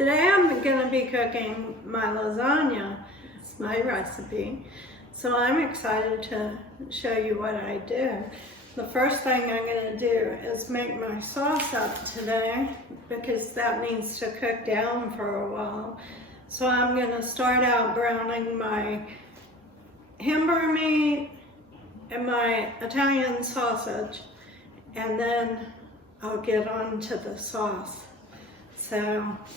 Today I'm going to be cooking my lasagna. It's my recipe. So I'm excited to show you what I do. The first thing I'm going to do is make my sauce up today because that needs to cook down for a while. So I'm going to start out browning my hamburger meat and my Italian sausage, and then I'll get on to the sauce. So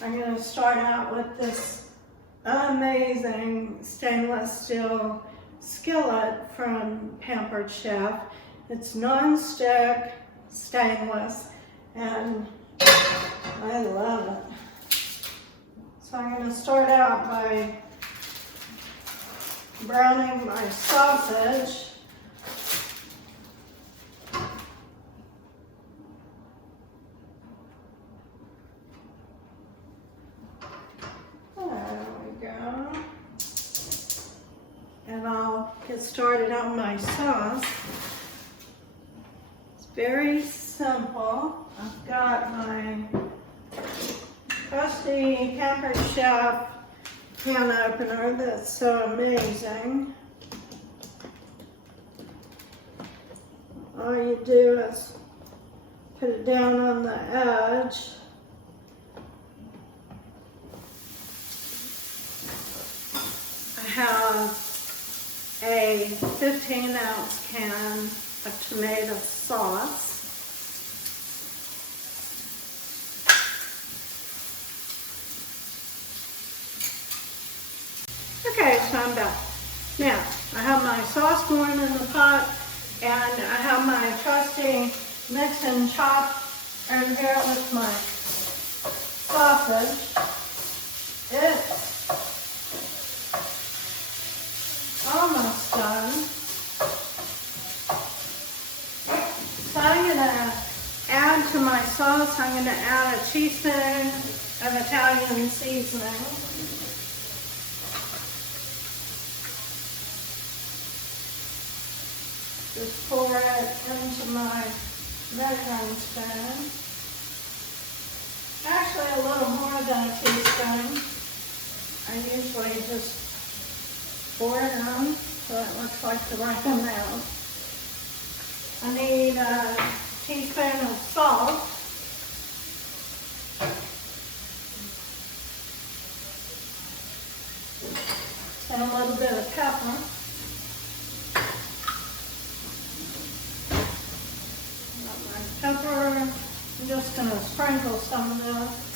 I'm going to start out with this amazing stainless steel skillet from Pampered Chef. It's non-stick, stainless, and I love it. So I'm going to start out by browning my sausage. There we go. And I'll get started on my sauce. It's very simple. I've got my trusty Pampered Chef can opener that's so amazing. All you do is put it down on the edge. I have a 15-ounce can of tomato sauce. Okay, so I'm back. Now, I have my sauce going in the pot, and I have my trusty mix and chop over here with my sausage. It's almost done. So I'm going to add to my sauce, I'm going to add a teaspoon of Italian seasoning. Just pour it into my measuring spoon. Actually a little more than a teaspoon. I usually just pour it on so it looks like the right amount. I need a teaspoon of salt. And a little bit of pepper. Pepper, I'm just going to sprinkle some of this.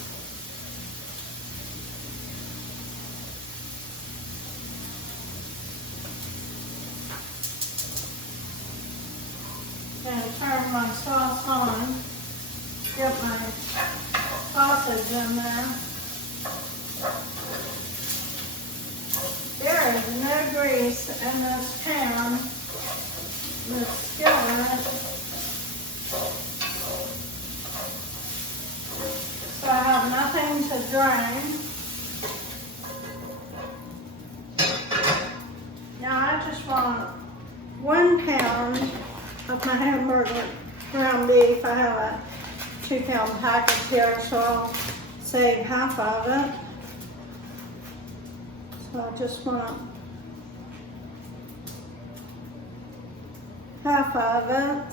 I'm going to turn my sauce on, get my sausage in there. There is no grease in this pan, this skillet. So I have nothing to drain. Now I just want 1 pound of my hamburger ground beef. I have a 2-pound package here, so I'll save half of it. So I just want half of it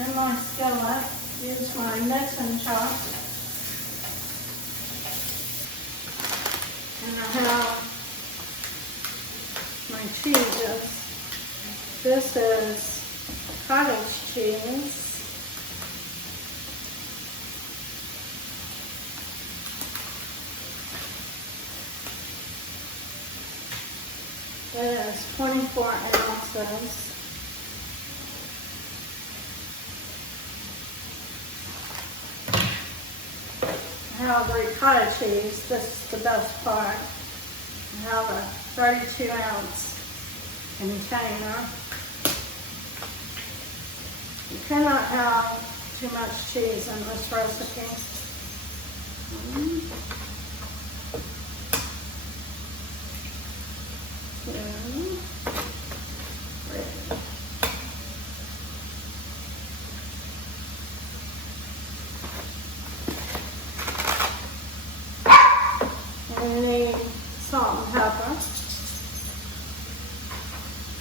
in my skillet. Use my mix and chop. And I have my cheeses. This is cottage cheese. It is 24 ounces. Oz Ricotta Cheese. This is the best part. I have a 32-ounce container. You cannot have too much cheese in this recipe. going to need salt and pepper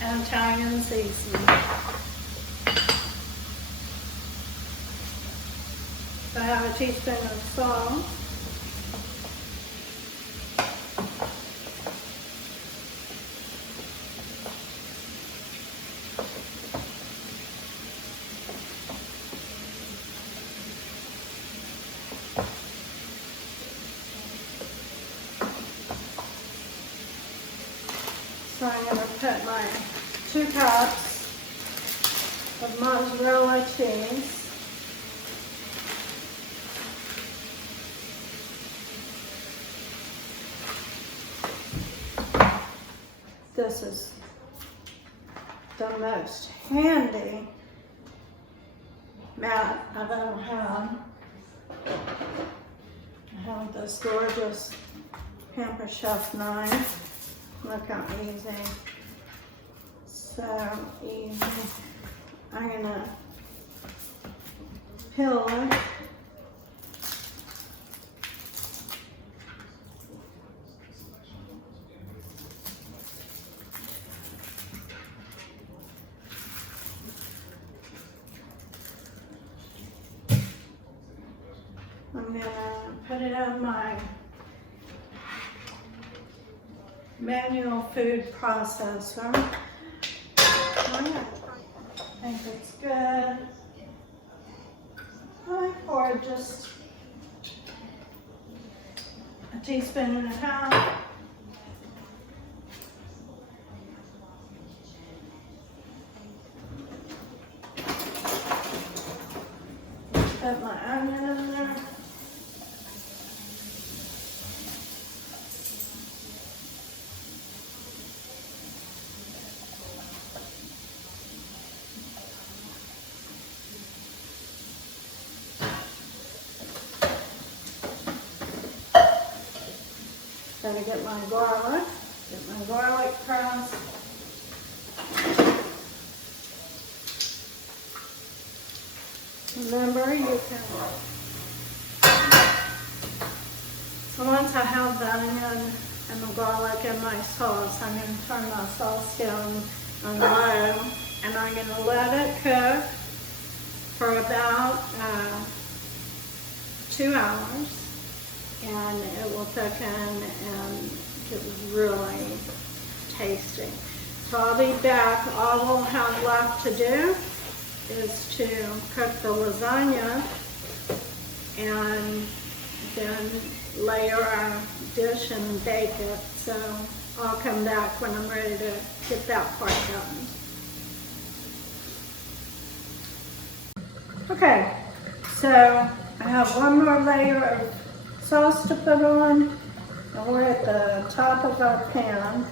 and Italian seasoning. So I have a teaspoon of salt. So I'm going to put my 2 cups of mozzarella cheese. This is the most handy mat I've ever had. I have this gorgeous Pamper Chef knife. Look how easy. So easy. I'm gonna peel it. I'm gonna put it on my manual food processor. I think it's good. I pour just a teaspoon and a half. Put my onion in there. Gotta get my garlic pressed. Remember, you can, once I have the onion and the garlic in my sauce, I'm going to turn my sauce down on low, and I'm going to let it cook for about 2 hours. And it will thicken and get really tasty. So I'll be back. All we'll have left to do is to cook the lasagna and then layer our dish and bake it. So I'll come back when I'm ready to get that part done. Okay, so I have one more layer of sauce to put on, and we're at the top of our pan.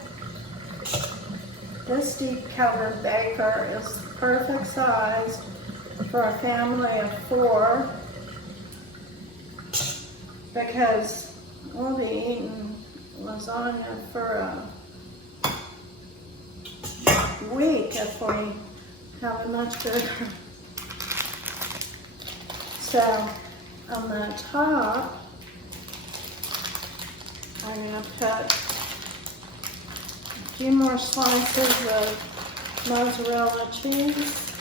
This deep covered baker is perfect size for a family of 4 because we'll be eating lasagna for a week if we have a much bigger. So on the top, I'm going to put a few more slices of mozzarella cheese.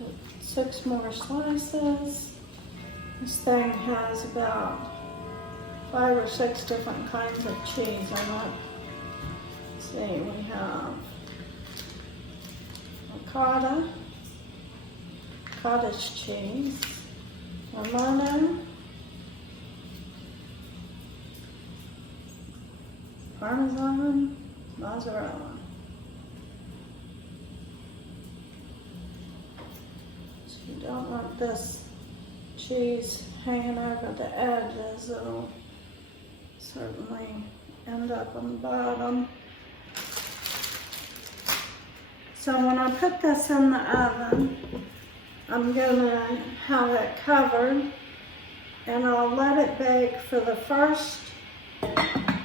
Put 6 more slices. This thing has about 5 or 6 different kinds of cheese on it. Let's see, we have ricotta, cottage cheese, Parmesan, Parmesan, Mozzarella. So you don't want this cheese hanging over the edges. It'll certainly end up on the bottom. So when I put this in the oven, I'm gonna have it covered and I'll let it bake for the first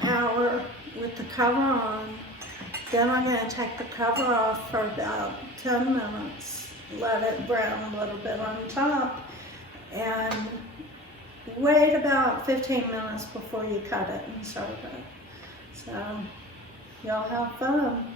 hour with the cover on. Then I'm gonna take the cover off for about 10 minutes, let it brown a little bit on top, and wait about 15 minutes before you cut it and serve it. So y'all have fun.